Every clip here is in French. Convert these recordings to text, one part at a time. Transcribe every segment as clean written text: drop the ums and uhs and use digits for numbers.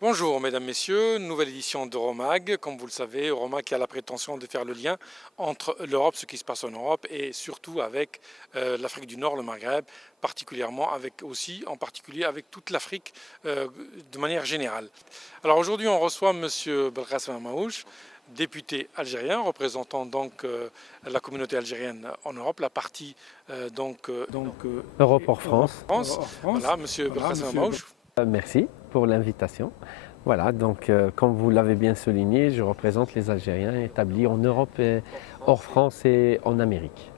Bonjour mesdames, messieurs, nouvelle édition d'Euromag. Comme vous le savez, Euromag qui a la prétention de faire le lien entre l'Europe, ce qui se passe en Europe, et surtout avec l'Afrique du Nord, le Maghreb, particulièrement avec aussi, en particulier avec toute l'Afrique de manière générale. Alors aujourd'hui, on reçoit monsieur Belkacem Maouche, député algérien, représentant donc la communauté algérienne en Europe, la partie Europe hors France. France. Voilà, monsieur Belkacem Maouche. Merci pour l'invitation. Voilà, donc comme vous l'avez bien souligné, je représente les Algériens établis en Europe, et hors France et en Amérique.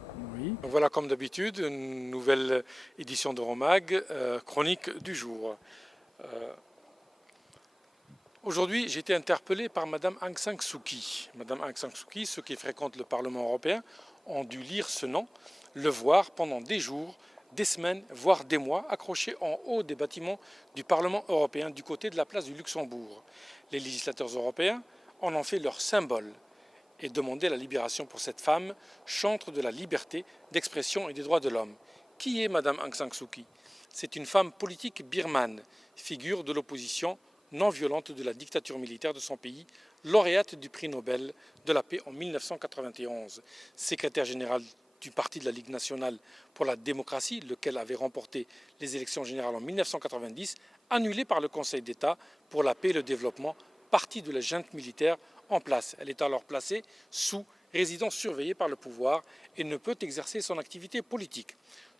Donc voilà, comme d'habitude, une nouvelle édition d'Euromag, chronique du jour. Aujourd'hui, j'ai été interpellé par Madame Aung San Suu Kyi. Madame Aung San Suu Kyi, ceux qui fréquentent le Parlement européen ont dû lire ce nom, le voir pendant des jours, des semaines, voire des mois, accroché en haut des bâtiments du Parlement européen du côté de la place du Luxembourg. Les législateurs européens en ont fait leur symbole et demandé la libération pour cette femme, chantre de la liberté d'expression et des droits de l'homme. Qui est Madame Aung San Suu Kyi? C'est une femme politique birmane, figure de l'opposition non violente de la dictature militaire de son pays, lauréate du prix Nobel de la paix en 1991, secrétaire générale du Parti de la Ligue nationale pour la démocratie, lequel avait remporté les élections générales en 1990, annulées par le Conseil d'État pour la paix et le développement, parti de la junte militaire en place. Elle est alors placée sous résidence surveillée par le pouvoir et ne peut exercer son activité politique.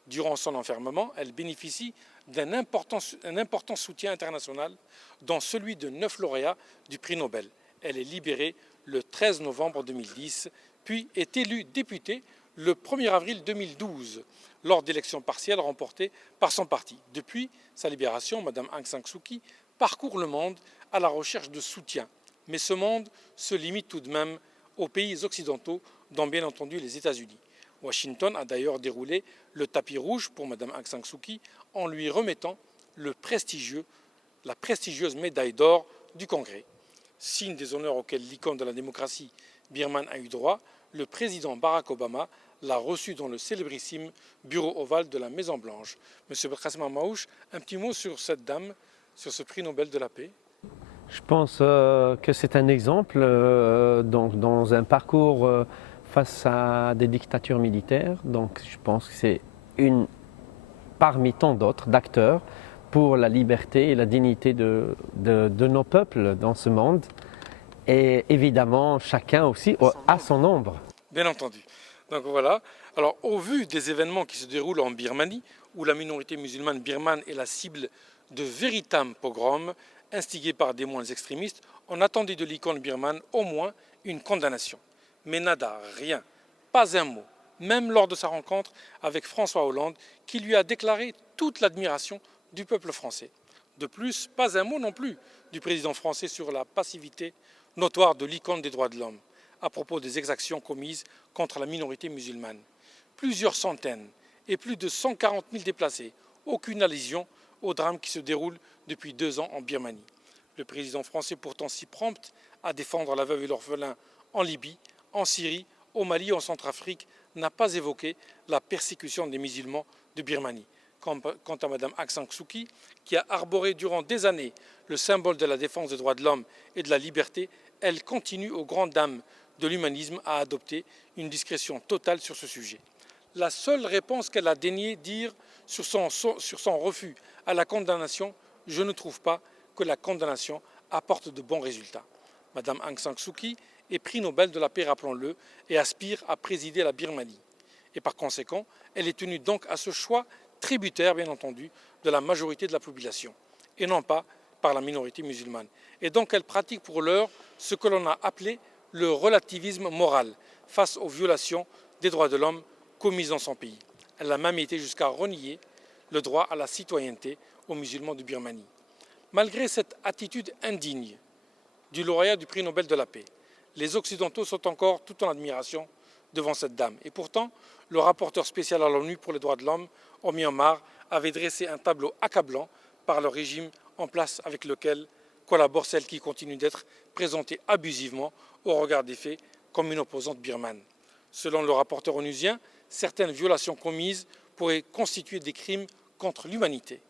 Durant son enfermement, elle bénéficie d'un important soutien international, dont celui de 9 lauréats du prix Nobel. Elle est libérée le 13 novembre 2010, puis est élue députée le 1er avril 2012, lors d'élections partielles remportées par son parti. Depuis sa libération, Mme Aung San Suu Kyi parcourt le monde à la recherche de soutien. Mais ce monde se limite tout de même aux pays occidentaux, dont bien entendu les États-Unis. Washington a d'ailleurs déroulé le tapis rouge pour Mme Aung San Suu Kyi en lui remettant la prestigieuse médaille d'or du Congrès. Signe des honneurs auxquels l'icône de la démocratie birmane a eu droit, le président Barack Obama l'a reçu dans le célébrissime bureau ovale de la Maison-Blanche. Monsieur Belkacem Maouche, un petit mot sur cette dame, sur ce prix Nobel de la paix. Je pense que c'est un exemple dans un parcours face à des dictatures militaires. Donc je pense que c'est une parmi tant d'autres d'acteurs pour la liberté et la dignité de nos peuples dans ce monde. Et évidemment, chacun aussi a son ombre. Bien entendu. Donc voilà. Alors, au vu des événements qui se déroulent en Birmanie, où la minorité musulmane birmane est la cible de véritables pogroms instigés par des moines extrémistes, on attendait de l'icône birmane au moins une condamnation. Mais nada, rien, pas un mot, même lors de sa rencontre avec François Hollande, qui lui a déclaré toute l'admiration du peuple français. De plus, pas un mot non plus du président français sur la passivité notoire de l'icône des droits de l'homme à propos des exactions commises contre la minorité musulmane. Plusieurs centaines et plus de 140 000 déplacés, aucune allusion au drame qui se déroule depuis 2 ans en Birmanie. Le président français, pourtant si prompt à défendre la veuve et l'orphelin en Libye, en Syrie, au Mali, en Centrafrique, n'a pas évoqué la persécution des musulmans de Birmanie. Quant à Mme Aung San Suu Kyi, qui a arboré durant des années le symbole de la défense des droits de l'homme et de la liberté, elle continue aux grandes dames de l'humanisme à adopter une discrétion totale sur ce sujet. La seule réponse qu'elle a daigné dire sur son refus à la condamnation, je ne trouve pas que la condamnation apporte de bons résultats. Mme Aung San Suu Kyi est prix Nobel de la paix, rappelons-le, et aspire à présider la Birmanie. Et par conséquent, elle est tenue donc à ce choix tributaire, bien entendu, de la majorité de la population, et non pas par la minorité musulmane. Et donc elle pratique pour l'heure ce que l'on a appelé le relativisme moral face aux violations des droits de l'homme commises dans son pays. Elle a même été jusqu'à renier le droit à la citoyenneté aux musulmans de Birmanie. Malgré cette attitude indigne du lauréat du prix Nobel de la paix, les Occidentaux sont encore tout en admiration devant cette dame. Et pourtant, le rapporteur spécial à l'ONU pour les droits de l'homme au Myanmar avait dressé un tableau accablant par le régime en place avec lequel collabore celle qui continue d'être présentée abusivement au regard des faits comme une opposante birmane. Selon le rapporteur onusien, certaines violations commises pourraient constituer des crimes contre l'humanité.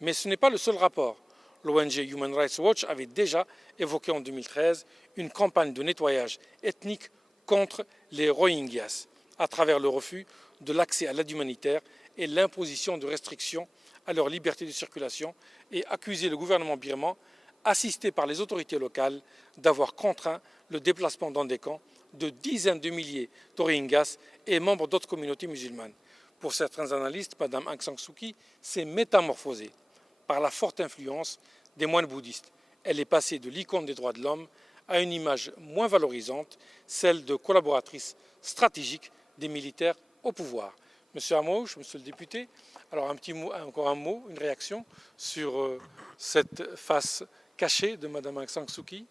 Mais ce n'est pas le seul rapport. l'ONG Human Rights Watch avait déjà évoqué en 2013 une campagne de nettoyage ethnique contre les Rohingyas à travers le refus de l'accès à l'aide humanitaire et l'imposition de restrictions à leur liberté de circulation et accusé le gouvernement birman, assisté par les autorités locales, d'avoir contraint le déplacement dans des camps de dizaines de milliers de Rohingyas et membres d'autres communautés musulmanes. Pour certains analystes, Mme Aung San Suu Kyi s'est métamorphosée par la forte influence des moines bouddhistes. Elle est passée de l'icône des droits de l'homme à une image moins valorisante, celle de collaboratrice stratégique des militaires au pouvoir. Monsieur Amouche, monsieur le député, alors un petit mot, encore un mot, une réaction sur cette face cachée de Mme Aung San Suu Kyi?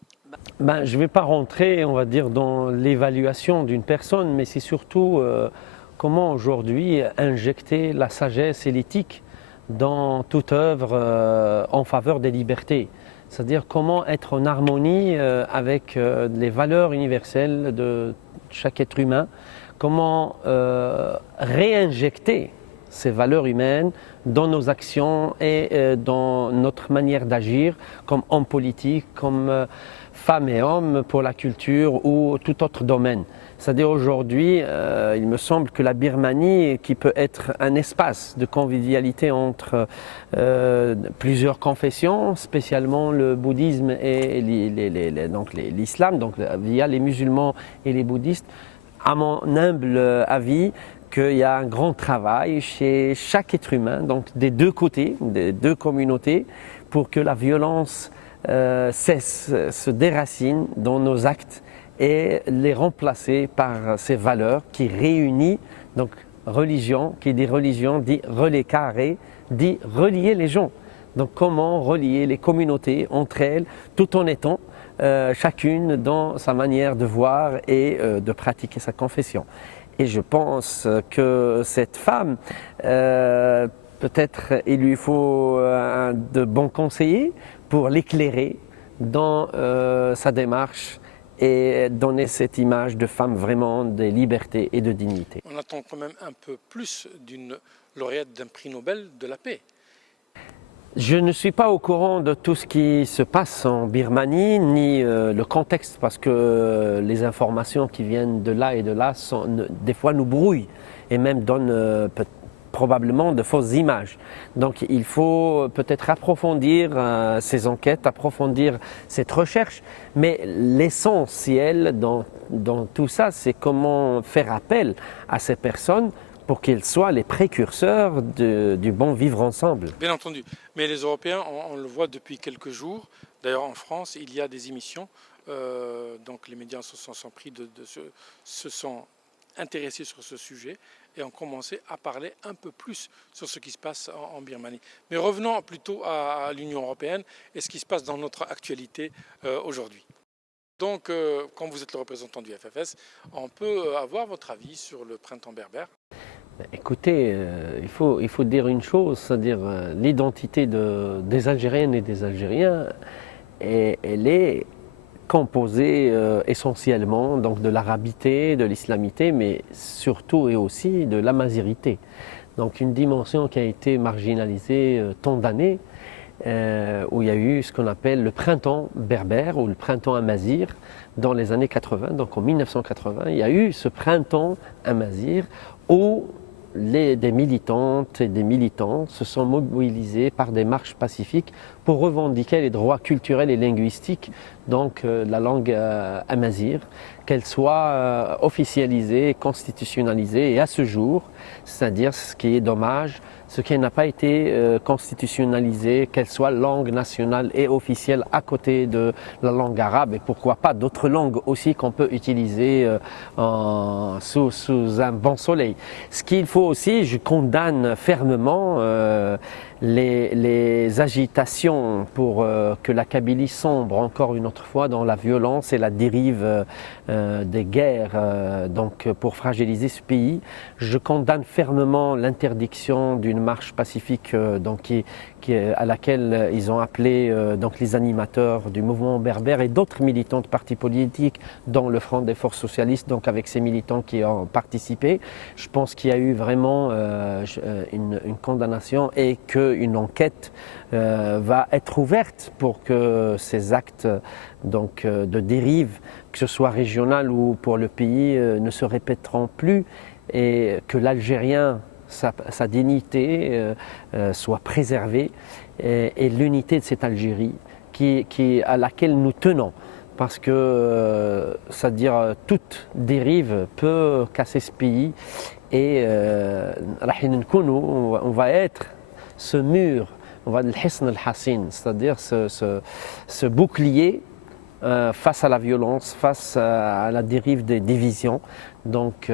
Je ne vais pas rentrer, on va dire, dans l'évaluation d'une personne, mais c'est surtout comment aujourd'hui injecter la sagesse et l'éthique dans toute œuvre en faveur des libertés. C'est-à-dire comment être en harmonie avec les valeurs universelles de chaque être humain, comment réinjecter ces valeurs humaines dans nos actions et dans notre manière d'agir comme homme politique, comme femmes et hommes pour la culture ou tout autre domaine. C'est-à-dire aujourd'hui, il me semble que la Birmanie, qui peut être un espace de convivialité entre plusieurs confessions, spécialement le bouddhisme et l'islam, donc via les musulmans et les bouddhistes, à mon humble avis, qu'il y a un grand travail chez chaque être humain, donc des deux côtés, des deux communautés, pour que la violence cesse, se déracine dans nos actes et les remplacer par ces valeurs qui réunissent, donc religion, qui dit religion, dit relais carré, dit relier les gens. Donc comment relier les communautés entre elles tout en étant chacune dans sa manière de voir et de pratiquer sa confession. Et je pense que cette femme, peut-être il lui faut de bons conseillers pour l'éclairer dans sa démarche et donner cette image de femme vraiment de liberté et de dignité. On attend quand même un peu plus d'une lauréate d'un prix Nobel de la paix. Je ne suis pas au courant de tout ce qui se passe en Birmanie, ni le contexte, parce que les informations qui viennent de là et de là, des fois nous brouillent et même donnent probablement de fausses images. Donc il faut peut-être approfondir ces enquêtes, approfondir cette recherche, mais l'essentiel dans tout ça, c'est comment faire appel à ces personnes pour qu'ils soient les précurseurs du bon vivre ensemble. Bien entendu, mais les Européens, on le voit depuis quelques jours, d'ailleurs en France, il y a des émissions, donc les médias se sont intéressés sur ce sujet et ont commencé à parler un peu plus sur ce qui se passe en Birmanie. Mais revenons plutôt à l'Union européenne et ce qui se passe dans notre actualité aujourd'hui. Donc, quand vous êtes le représentant du FFS, on peut avoir votre avis sur le printemps berbère? Écoutez, il faut dire une chose, c'est-à-dire l'identité des Algériennes et des Algériens, elle est composée essentiellement donc, de l'arabité, de l'islamité, mais surtout et aussi de l'amazirité. Donc une dimension qui a été marginalisée tant d'années, où il y a eu ce qu'on appelle le printemps berbère ou le printemps amazir dans les années 80. Donc en 1980, il y a eu ce printemps amazir où des militantes et des militants se sont mobilisés par des marches pacifiques pour revendiquer les droits culturels et linguistiques, donc la langue amazigh, qu'elle soit officialisée, constitutionnalisée, et à ce jour, c'est-à-dire ce qui est dommage, ce qui n'a pas été constitutionnalisé, qu'elle soit langue nationale et officielle à côté de la langue arabe, et pourquoi pas d'autres langues aussi qu'on peut utiliser sous un bon soleil. Ce qu'il faut aussi, je condamne fermement les agitations pour que la Kabylie sombre encore une autre fois dans la violence et la dérive des guerres, donc pour fragiliser ce pays. Je condamne fermement l'interdiction d'une marche pacifique à laquelle ils ont appelé donc les animateurs du mouvement berbère et d'autres militants de partis politiques, dont le Front des Forces Socialistes, donc avec ces militants qui ont participé. Je pense qu'il y a eu vraiment une condamnation et que qu'une enquête va être ouverte pour que ces actes donc, de dérive, que ce soit régional ou pour le pays, ne se répéteront plus et que l'Algérien, sa dignité soit préservée et l'unité de cette Algérie à laquelle nous tenons. Parce que, c'est-à-dire, toute dérive peut casser ce pays et on va être ce mur, on va le hisn al-hassin, c'est-à-dire ce bouclier face à la violence, face à la dérive des divisions. Donc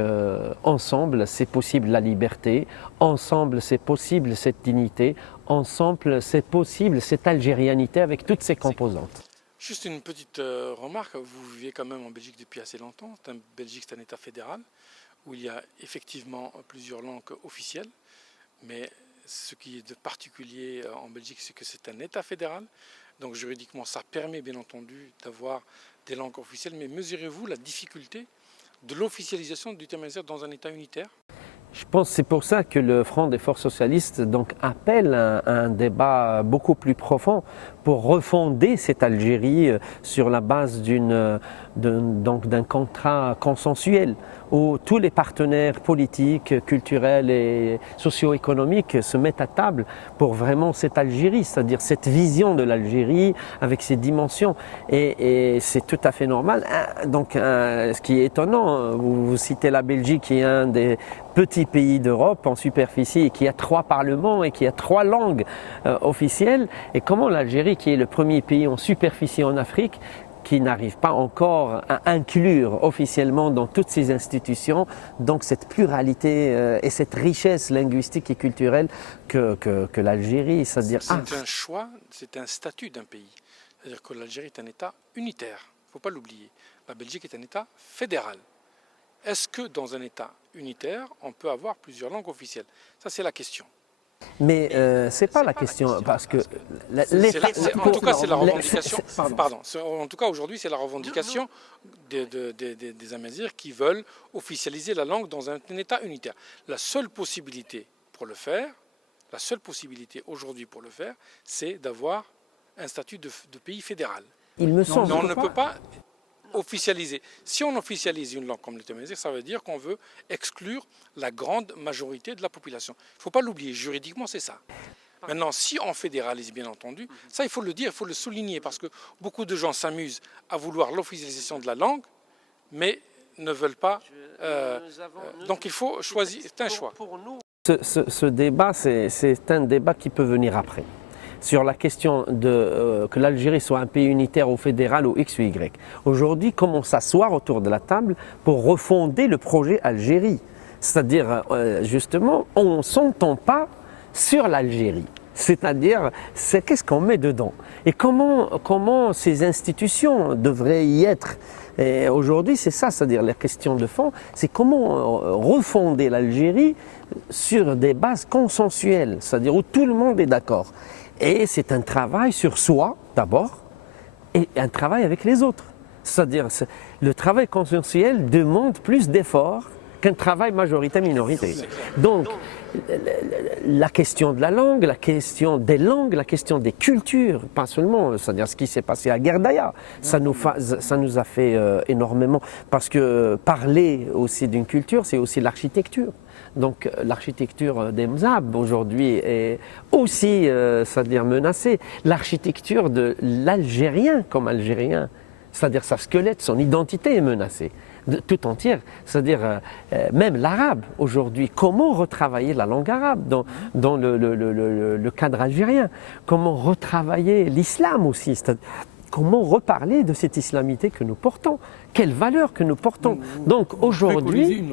ensemble c'est possible la liberté, ensemble c'est possible cette dignité, ensemble c'est possible cette algérianité avec toutes ses composantes. Juste une petite remarque, vous vivez quand même en Belgique depuis assez longtemps. Belgique, c'est un État fédéral où il y a effectivement plusieurs langues officielles, mais ce qui est de particulier en Belgique, c'est que c'est un État fédéral. Donc juridiquement, ça permet bien entendu d'avoir des langues officielles, mais mesurez-vous la difficulté de l'officialisation du tamazight dans un État unitaire? Je pense que c'est pour ça que le Front des forces socialistes donc, appelle à un débat beaucoup plus profond pour refonder cette Algérie sur la base d'un contrat consensuel où tous les partenaires politiques, culturels et socio-économiques se mettent à table pour vraiment cette Algérie, c'est-à-dire cette vision de l'Algérie avec ses dimensions. Et c'est tout à fait normal. Donc, ce qui est étonnant, vous citez la Belgique qui est un des petits pays d'Europe en superficie et qui a 3 parlements et qui a 3 langues officielles. Et comment l'Algérie, qui est le premier pays en superficie en Afrique, qui n'arrive pas encore à inclure officiellement dans toutes ces institutions donc cette pluralité et cette richesse linguistique et culturelle que l'Algérie. C'est-à-dire, c'est un choix, c'est un statut d'un pays. C'est-à-dire que l'Algérie est un État unitaire, il ne faut pas l'oublier. La Belgique est un État fédéral. Est-ce que dans un État unitaire, on peut avoir plusieurs langues officielles? Ça, c'est la question. Mais ce n'est pas la question, parce que en tout cas, c'est la revendication. Pardon. En tout cas, aujourd'hui, c'est la revendication des Amazirs qui veulent officialiser la langue dans un État unitaire. La seule possibilité pour le faire, la seule possibilité aujourd'hui pour le faire, c'est d'avoir un statut de pays fédéral. Il me semble. Mais on ne peut pas officialiser. Si on officialise une langue comme le tamazight, ça veut dire qu'on veut exclure la grande majorité de la population. Il ne faut pas l'oublier, juridiquement c'est ça. Maintenant, si on fédéralise, bien entendu, ça il faut le dire, il faut le souligner, parce que beaucoup de gens s'amusent à vouloir l'officialisation de la langue, mais ne veulent pas. Donc il faut choisir, c'est un choix. Ce débat, c'est un débat qui peut venir après. Sur la question que l'Algérie soit un pays unitaire ou fédéral ou X ou Y. Aujourd'hui, comment s'asseoir autour de la table pour refonder le projet Algérie? C'est-à-dire, justement, on ne s'entend pas sur l'Algérie. C'est-à-dire, qu'est-ce qu'on met dedans? Et comment ces institutions devraient y être? Et aujourd'hui, c'est ça, c'est-à-dire la question de fond, c'est comment refonder l'Algérie sur des bases consensuelles, c'est-à-dire où tout le monde est d'accord. Et c'est un travail sur soi d'abord et un travail avec les autres. C'est-à-dire le travail consensuel demande plus d'efforts qu'un travail majorité-minorité. Donc la question de la langue, la question des langues, la question des cultures, pas seulement, c'est-à-dire ce qui s'est passé à Guerdaya, ça nous a fait énormément, parce que parler aussi d'une culture, c'est aussi l'architecture. Donc l'architecture des Mzab aujourd'hui est aussi c'est-à-dire menacée. L'architecture de l'Algérien comme Algérien, c'est-à-dire sa squelette, son identité est menacée, tout entière. C'est-à-dire même l'arabe aujourd'hui, comment retravailler la langue arabe dans le cadre algérien? Comment retravailler l'islam aussi? Comment reparler de cette islamité que nous portons? Quelles valeurs que nous portons? Donc aujourd'hui,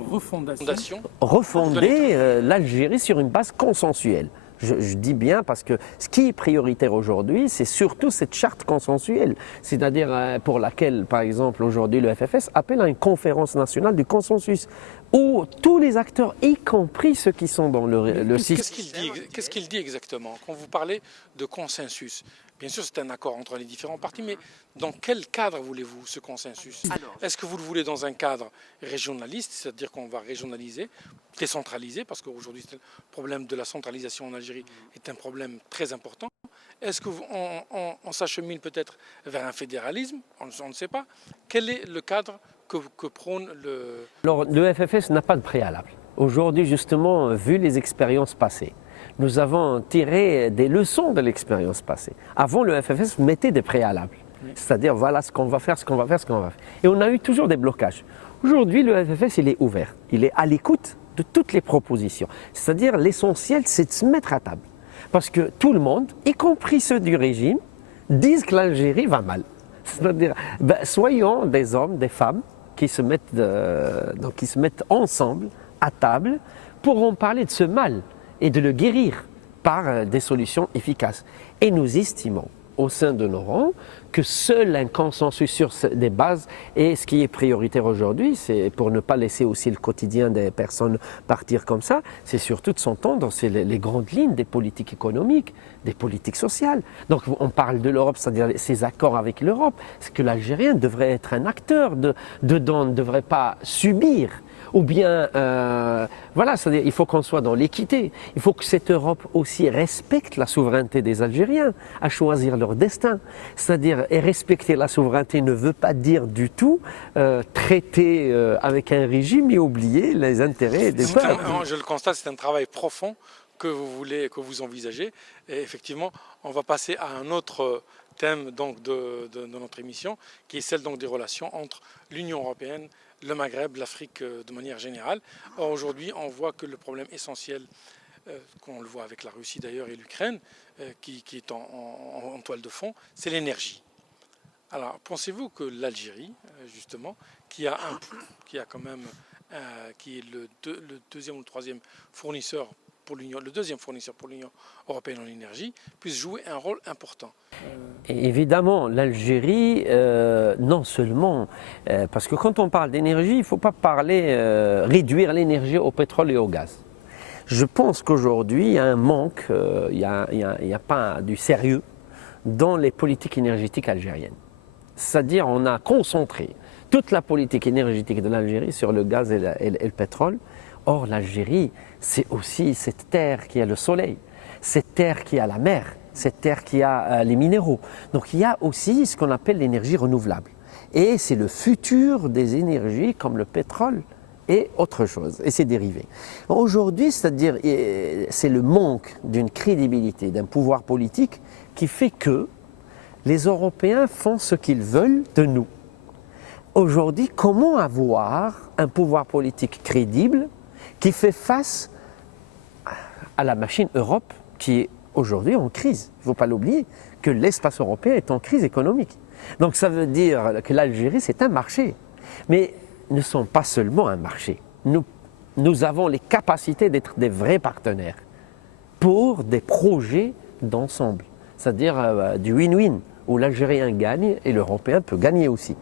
refonder l'Algérie sur une base consensuelle. Je dis bien parce que ce qui est prioritaire aujourd'hui, c'est surtout cette charte consensuelle, c'est-à-dire pour laquelle, par exemple, aujourd'hui le FFS appelle à une conférence nationale du consensus, où tous les acteurs, y compris ceux qui sont dans le système... Qu'est-ce qu'il dit exactement quand vous parlez de consensus? bien sûr c'est un accord entre les différents partis, mais dans quel cadre voulez-vous ce consensus? Est-ce que vous le voulez dans un cadre régionaliste, c'est-à-dire qu'on va régionaliser, décentraliser, parce qu'aujourd'hui le problème de la centralisation en Algérie est un problème très important. Est-ce qu'on s'achemine peut-être vers un fédéralisme? On ne sait pas. Quel est le cadre que prône le... Alors, le FFS n'a pas de préalable. Aujourd'hui, justement, vu les expériences passées, nous avons tiré des leçons de l'expérience passée. Avant, le FFS mettait des préalables. C'est-à-dire, voilà ce qu'on va faire, ce qu'on va faire, ce qu'on va faire. Et on a eu toujours des blocages. Aujourd'hui, le FFS, il est ouvert. Il est à l'écoute de toutes les propositions. C'est-à-dire, l'essentiel, c'est de se mettre à table. Parce que tout le monde, y compris ceux du régime, disent que l'Algérie va mal. C'est-à-dire, soyons des hommes, des femmes qui se mettent ensemble à table pour en parler de ce mal et de le guérir par des solutions efficaces. Et nous estimons au sein de nos rangs que seul un consensus sur des bases est ce qui est prioritaire aujourd'hui, c'est pour ne pas laisser aussi le quotidien des personnes partir comme ça, c'est surtout de s'entendre sur les grandes lignes des politiques économiques, des politiques sociales. Donc on parle de l'Europe, c'est-à-dire ces accords avec l'Europe, c'est que l'Algérien devrait être un acteur dedans, ne devrait pas subir. Ou bien, voilà, c'est-à-dire il faut qu'on soit dans l'équité. Il faut que cette Europe aussi respecte la souveraineté des Algériens à choisir leur destin. C'est-à-dire, et respecter la souveraineté ne veut pas dire du tout traiter avec un régime et oublier les intérêts des peuples. Je le constate, c'est un travail profond que vous envisagez. Et effectivement, on va passer à un autre thème donc, de notre émission, qui est celle donc, des relations entre l'Union européenne, le Maghreb, l'Afrique de manière générale. Or, aujourd'hui, on voit que le problème essentiel, qu'on le voit avec la Russie d'ailleurs et l'Ukraine, qui est en toile de fond, c'est l'énergie. Alors, pensez-vous que l'Algérie, justement, qui est le deuxième ou le troisième fournisseur pour l'Union, le deuxième fournisseur pour l'Union européenne en énergie, puisse jouer un rôle important? Et évidemment, l'Algérie, non seulement, parce que quand on parle d'énergie, il ne faut pas réduire l'énergie au pétrole et au gaz. Je pense qu'aujourd'hui, il y a un manque, il n'y a pas du sérieux dans les politiques énergétiques algériennes. C'est-à-dire on a concentré toute la politique énergétique de l'Algérie sur le gaz et le pétrole. Or, l'Algérie, c'est aussi cette terre qui a le soleil, cette terre qui a la mer, cette terre qui a les minéraux. Donc il y a aussi ce qu'on appelle l'énergie renouvelable. Et c'est le futur des énergies comme le pétrole et autre chose, et ses dérivés. Aujourd'hui, c'est-à-dire, c'est le manque d'une crédibilité, d'un pouvoir politique qui fait que les Européens font ce qu'ils veulent de nous. Aujourd'hui, comment avoir un pouvoir politique crédible qui fait face à la machine Europe qui est aujourd'hui en crise? Il ne faut pas l'oublier que l'espace européen est en crise économique. Donc ça veut dire que l'Algérie, c'est un marché. Mais ne sont pas seulement un marché. Nous avons les capacités d'être des vrais partenaires pour des projets d'ensemble. C'est-à-dire du win-win, où l'Algérien gagne et l'Européen peut gagner aussi.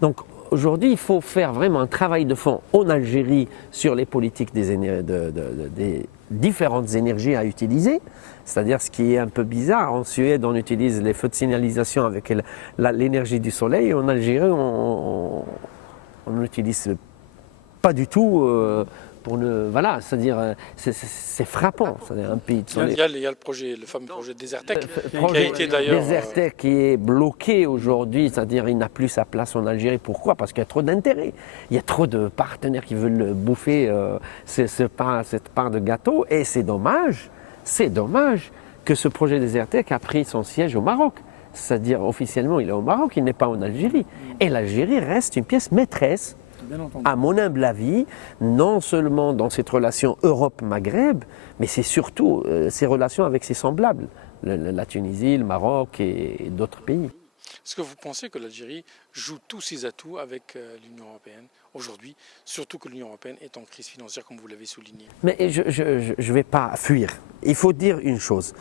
Donc aujourd'hui, il faut faire vraiment un travail de fond en Algérie sur les politiques des différentes énergies à utiliser. C'est-à-dire ce qui est un peu bizarre, en Suède on utilise les feux de signalisation avec l'énergie du soleil, et en Algérie on n'utilise pas du tout voilà, c'est-à-dire c'est frappant, c'est-à-dire un pays de soleil. Il y a le fameux projet Desertec, qui a été d'ailleurs... Desertec qui est bloqué aujourd'hui, c'est-à-dire il n'a plus sa place en Algérie. Pourquoi? Parce qu'il y a trop d'intérêts. Il y a trop de partenaires qui veulent bouffer cette part de gâteau, et c'est dommage que ce projet Desertec a pris son siège au Maroc. C'est-à-dire officiellement il est au Maroc, il n'est pas en Algérie. Et l'Algérie reste une pièce maîtresse, à mon humble avis, non seulement dans cette relation Europe-Maghreb, mais c'est surtout ses relations avec ses semblables, la Tunisie, le Maroc et d'autres pays. Est-ce que vous pensez que l'Algérie joue tous ses atouts avec l'Union européenne aujourd'hui, surtout que l'Union européenne est en crise financière, comme vous l'avez souligné? Mais je ne vais pas fuir. Il faut dire une chose.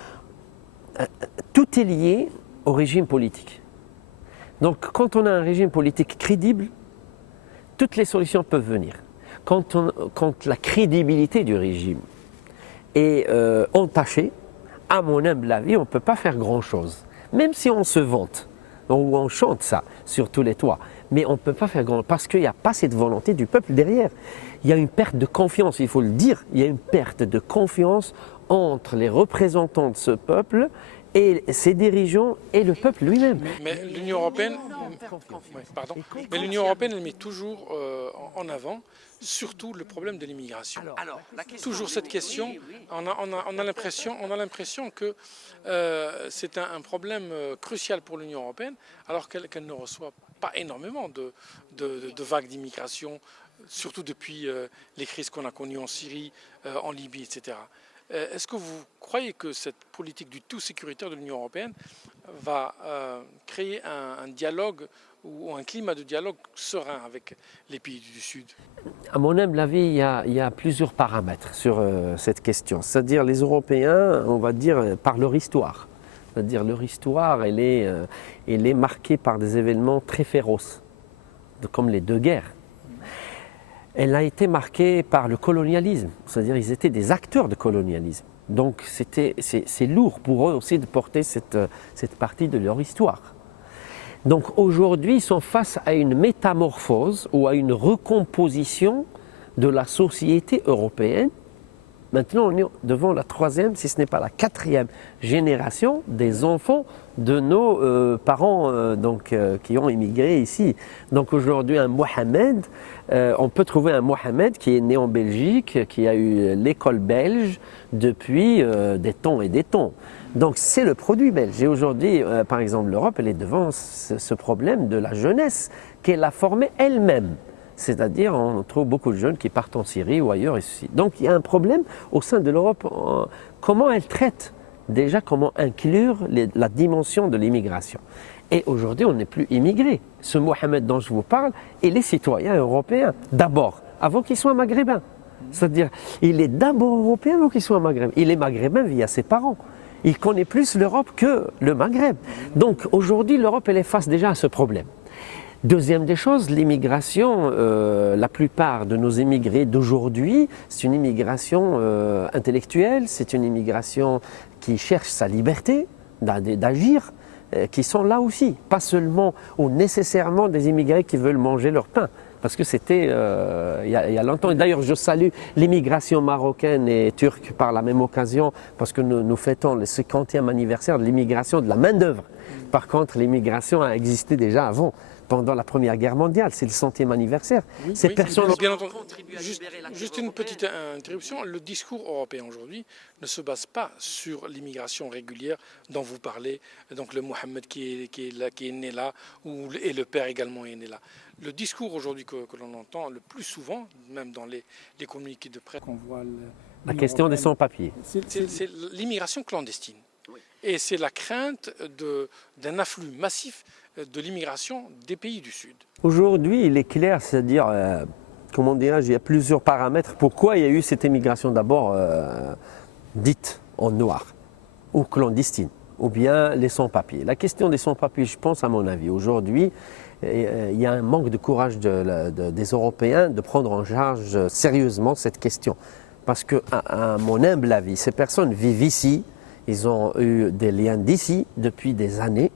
Tout est lié au régime politique. Donc quand on a un régime politique crédible, toutes les solutions peuvent venir. Quand la crédibilité du régime est entachée, à mon humble avis, on ne peut pas faire grand-chose. Même si on se vante, ou on chante ça sur tous les toits, mais on ne peut pas faire grand parce qu'il n'y a pas cette volonté du peuple derrière. Il y a une perte de confiance, il faut le dire, il y a une perte de confiance entre les représentants de ce peuple et ses dirigeants et le peuple lui-même. Mais l'Union européenne, ouais, pardon, mais l'Union européenne, elle met toujours en avant surtout le problème de l'immigration. Toujours cette question, on a l'impression que c'est un problème crucial pour l'Union européenne, alors qu'elle ne reçoit pas énormément de vagues d'immigration, surtout depuis les crises qu'on a connues en Syrie, en Libye, etc. Est-ce que vous croyez que cette politique du tout sécuritaire de l'Union européenne va créer un dialogue ou un climat de dialogue serein avec les pays du Sud? À mon humble avis, il y a plusieurs paramètres sur cette question. C'est-à-dire les Européens, on va dire, par leur histoire. C'est-à-dire leur histoire, elle est marquée par des événements très féroces, comme les deux guerres. Elle a été marquée par le colonialisme, c'est-à-dire ils étaient des acteurs de colonialisme. Donc c'est lourd pour eux aussi de porter cette partie de leur histoire. Donc aujourd'hui, ils sont face à une métamorphose ou à une recomposition de la société européenne. Maintenant, on est devant la troisième, si ce n'est pas la quatrième génération des enfants de nos parents qui ont immigré ici. Donc aujourd'hui, un Mohamed, on peut trouver un Mohamed qui est né en Belgique, qui a eu l'école belge depuis des temps et des temps. Donc c'est le produit belge. Et aujourd'hui, par exemple, l'Europe, elle est devant ce problème de la jeunesse qu'elle a formée elle-même. C'est-à-dire, on trouve beaucoup de jeunes qui partent en Syrie ou ailleurs. Donc il y a un problème au sein de l'Europe. Comment elle traite déjà, comment inclure la dimension de l'immigration. Et aujourd'hui, on n'est plus immigré. Ce Mohamed dont je vous parle, il est citoyen européen, d'abord, avant qu'il soit maghrébin. C'est-à-dire, il est d'abord européen avant qu'il soit maghrébin. Il est maghrébin via ses parents. Il connaît plus l'Europe que le Maghreb. Donc aujourd'hui, l'Europe, elle est face déjà à ce problème. Deuxième des choses, l'immigration, la plupart de nos immigrés d'aujourd'hui, c'est une immigration intellectuelle, c'est une immigration qui cherche sa liberté d'agir, qui sont là aussi, pas seulement ou nécessairement des immigrés qui veulent manger leur pain. Parce que c'était il y a longtemps. Et d'ailleurs, je salue l'immigration marocaine et turque par la même occasion, parce que nous fêtons le 50e anniversaire de l'immigration de la main-d'œuvre. Par contre, l'immigration a existé déjà avant, pendant la Première Guerre mondiale. C'est le 100e anniversaire. Ces personnes bien entendu. Juste une petite interruption. Le discours européen aujourd'hui ne se base pas sur l'immigration régulière dont vous parlez, donc le Mohamed qui est né là, et le père également est né là. Le discours aujourd'hui que l'on entend le plus souvent, même dans les communiqués de presse qu'on voit... La question des sans-papiers. C'est l'immigration clandestine. Et c'est la crainte d'un afflux massif de l'immigration des pays du Sud. Aujourd'hui, il est clair, c'est-à-dire, comment dirais-je, il y a plusieurs paramètres. Pourquoi il y a eu cette immigration d'abord dite en noir ou clandestine, ou bien les sans-papiers. La question des sans-papiers, je pense à mon avis, aujourd'hui, il y a un manque de courage des Européens de prendre en charge sérieusement cette question. Parce que, à mon humble avis, ces personnes vivent ici, ils ont eu des liens d'ici depuis des années.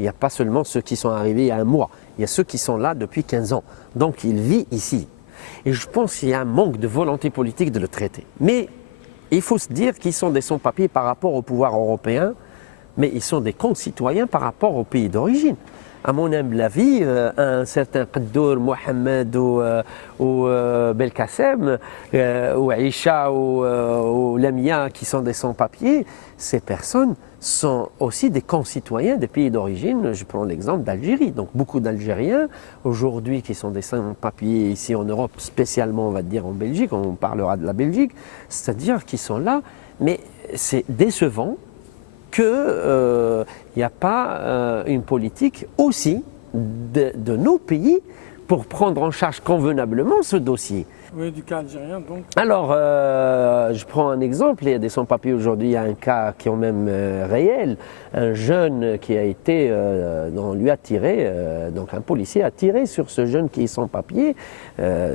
Il n'y a pas seulement ceux qui sont arrivés il y a un mois, il y a ceux qui sont là depuis 15 ans. Donc ils vivent ici. Et je pense qu'il y a un manque de volonté politique de le traiter. Mais il faut se dire qu'ils sont des sans-papiers par rapport au pouvoir européen, mais ils sont des concitoyens par rapport au pays d'origine. À mon humble avis, un certain Qaddour, Mohamed ou Belkacem, ou Aïcha ou Lamia qui sont des sans-papiers, ces personnes sont aussi des concitoyens des pays d'origine. Je prends l'exemple d'Algérie. Donc beaucoup d'Algériens aujourd'hui qui sont des sans-papiers ici en Europe, spécialement on va dire en Belgique, on parlera de la Belgique, c'est-à-dire qu'ils sont là, mais c'est décevant qu'il n'y a pas une politique aussi de nos pays pour prendre en charge convenablement ce dossier. Oui, du cas algérien donc. Alors, je prends un exemple, il y a des sans-papiers aujourd'hui, il y a un cas qui est même réel, un jeune qui a été, on lui a tiré, donc un policier a tiré sur ce jeune qui est sans-papier,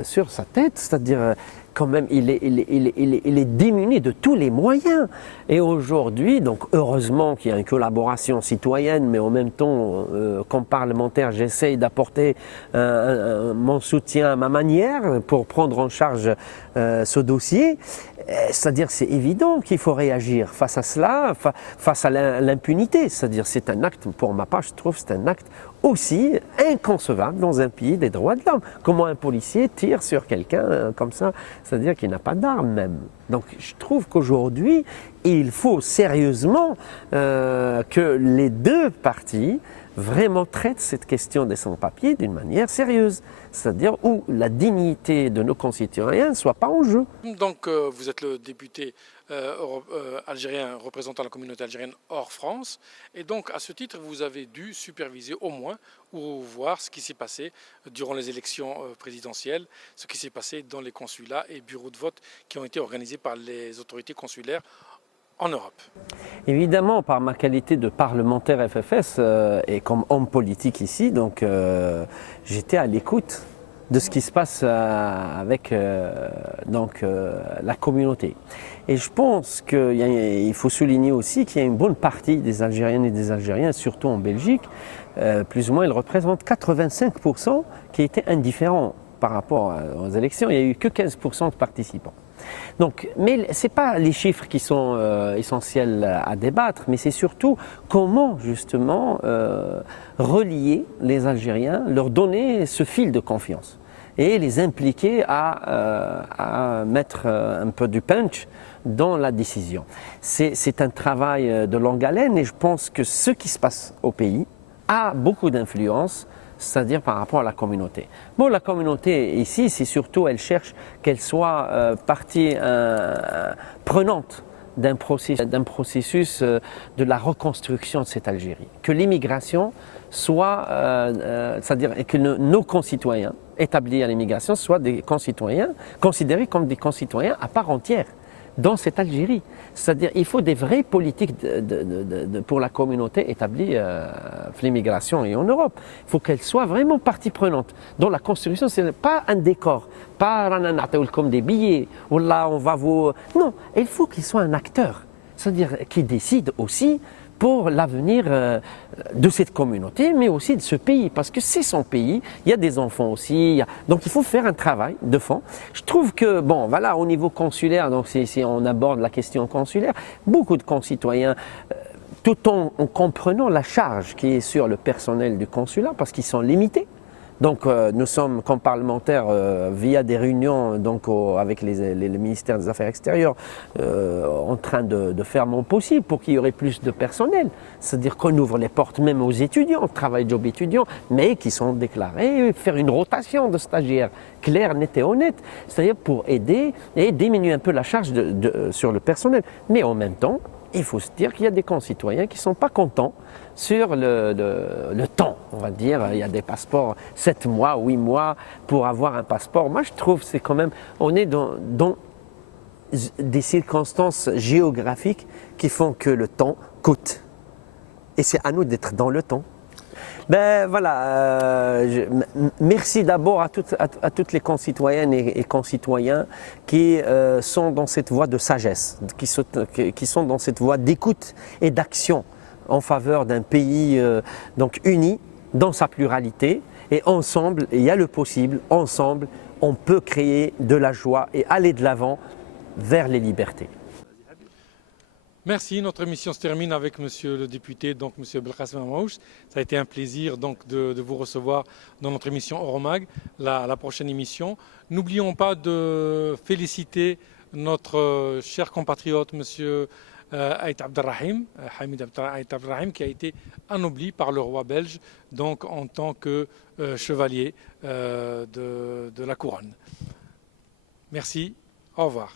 sur sa tête, c'est-à-dire quand même, il est démuni de tous les moyens. Et aujourd'hui, donc heureusement qu'il y a une collaboration citoyenne, mais en même temps, comme parlementaire, j'essaye d'apporter mon soutien à ma manière pour prendre en charge ce dossier. C'est-à-dire c'est évident qu'il faut réagir face à cela, face à l'impunité. C'est-à-dire c'est un acte, pour ma part, je trouve c'est un acte aussi inconcevable dans un pays des droits de l'homme. Comment un policier tire sur quelqu'un comme ça, c'est-à-dire qu'il n'a pas d'arme même. Donc je trouve qu'aujourd'hui, il faut sérieusement que les deux parties vraiment traitent cette question des sans-papiers d'une manière sérieuse, c'est-à-dire où la dignité de nos concitoyens ne soit pas en jeu. Donc vous êtes le député algérien représentant la communauté algérienne hors France, et donc à ce titre vous avez dû superviser au moins ou voir ce qui s'est passé durant les élections présidentielles, ce qui s'est passé dans les consulats et bureaux de vote qui ont été organisés par les autorités consulaires en Europe. Évidemment, par ma qualité de parlementaire FFS et comme homme politique ici, donc j'étais à l'écoute de ce qui se passe avec la communauté. Et je pense qu'il faut souligner aussi qu'il y a une bonne partie des Algériennes et des Algériens, surtout en Belgique, plus ou moins, ils représentent 85% qui étaient indifférents par rapport aux élections. Il n'y a eu que 15% de participants. Donc, mais ce n'est pas les chiffres qui sont essentiels à débattre, mais c'est surtout comment justement relier les Algériens, leur donner ce fil de confiance et les impliquer à mettre un peu du punch dans la décision. C'est un travail de longue haleine et je pense que ce qui se passe au pays a beaucoup d'influence, c'est-à-dire par rapport à la communauté. Bon, la communauté ici, c'est surtout, elle cherche qu'elle soit partie prenante d'un processus de la reconstruction de cette Algérie. Que l'immigration soit, c'est-à-dire que nos concitoyens établis à l'immigration soient des concitoyens considérés comme des concitoyens à part entière dans cette Algérie. C'est-à-dire qu'il faut des vraies politiques pour la communauté établie l'immigration et en Europe. Il faut qu'elle soit vraiment partie prenante. Dans la construction, ce n'est pas un décor, pas comme des billets, ou là on va vous... Non, il faut qu'il soit un acteur, c'est-à-dire qui décide aussi pour l'avenir de cette communauté, mais aussi de ce pays, parce que c'est son pays, il y a des enfants aussi, donc il faut faire un travail de fond. Je trouve que, bon, voilà, au niveau consulaire, donc si on aborde la question consulaire, beaucoup de concitoyens, tout en comprenant la charge qui est sur le personnel du consulat, parce qu'ils sont limités. Donc nous sommes comme parlementaires via des réunions avec le ministère des Affaires extérieures en train de faire mon possible pour qu'il y aurait plus de personnel. C'est-à-dire qu'on ouvre les portes même aux étudiants, travail job étudiants, mais qui sont déclarés, faire une rotation de stagiaires claire, nette et honnête, c'est-à-dire pour aider et diminuer un peu la charge sur le personnel. Mais en même temps, il faut se dire qu'il y a des concitoyens qui ne sont pas contents sur le temps, on va dire. Il y a des passeports 7 mois, 8 mois pour avoir un passeport. Moi, je trouve que c'est quand même, on est dans des circonstances géographiques qui font que le temps coûte. Et c'est à nous d'être dans le temps. Ben voilà, merci d'abord à toutes les concitoyennes et concitoyens qui sont dans cette voie de sagesse, qui sont dans cette voie d'écoute et d'action en faveur d'un pays donc uni dans sa pluralité. Et ensemble, il y a le possible, ensemble, on peut créer de la joie et aller de l'avant vers les libertés. Merci, notre émission se termine avec monsieur le député, donc monsieur Belkacem Amrouche. Ça a été un plaisir donc de vous recevoir dans notre émission Euromag, la prochaine émission. N'oublions pas de féliciter notre cher compatriote monsieur Ait Abdelrahim, Hamid Ait Abdelrahim, qui a été anobli par le roi belge donc en tant que chevalier de la couronne. Merci, au revoir.